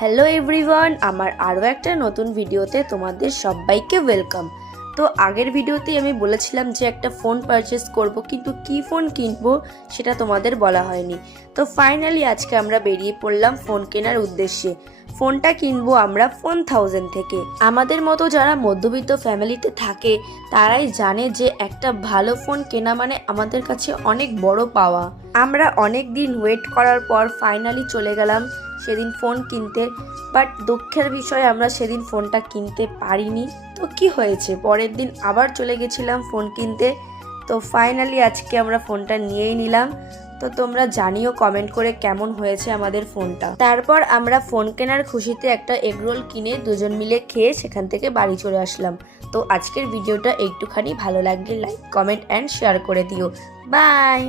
Hello everyone, আমার আরও একটা নতুন ভিডিওতে তোমাদের সবাইকে ওয়েলকাম। তো আগের ভিডিওতেই আমি বলেছিলাম যে একটা ফোন পারচেস করব, কিন্তু কি ফোন কিনবো সেটা তোমাদের বলা হয়নি। তো ফাইনালি আজকে আমরা বেরিয়ে পড়লাম ফোন কেনার উদ্দেশ্যে। ফোনটা কিনবো আমরা ফোন1000 থেকে। আমাদের মতো যারা মধ্যবিত্ত ফ্যামিলিতে থাকে তারাই জানে যে একটা ভালো ফোন কেনা মানে আমাদের কাছে অনেক বড় পাওয়া। আমরা অনেক দিন ওয়েট করার পর ফাইনালি চলে গেলাম সেদিন ফোন কিনতে, বাট দুঃখের বিষয় আমরা সেদিন ফোনটা কিনতে পারিনি। তো কি হয়েছে, পরের দিন আবার চলে গেছিলাম ফোন কিনতে। তো ফাইনালি আজকে আমরা ফোনটা নিয়েই নিলাম। তো তোমরা জানিও কমেন্ট করে কেমন হয়েছে আমাদের ফোনটা। তারপর আমরা ফোন কেনার খুশিতে একটা এগরোল কিনে দুজন মিলে খেয়ে সেখান থেকে বাড়ি চলে আসলাম। তো আজকের ভিডিওটা একটুখানি ভালো লাগলে লাইক, কমেন্ট অ্যান্ড শেয়ার করে দিও। বাই।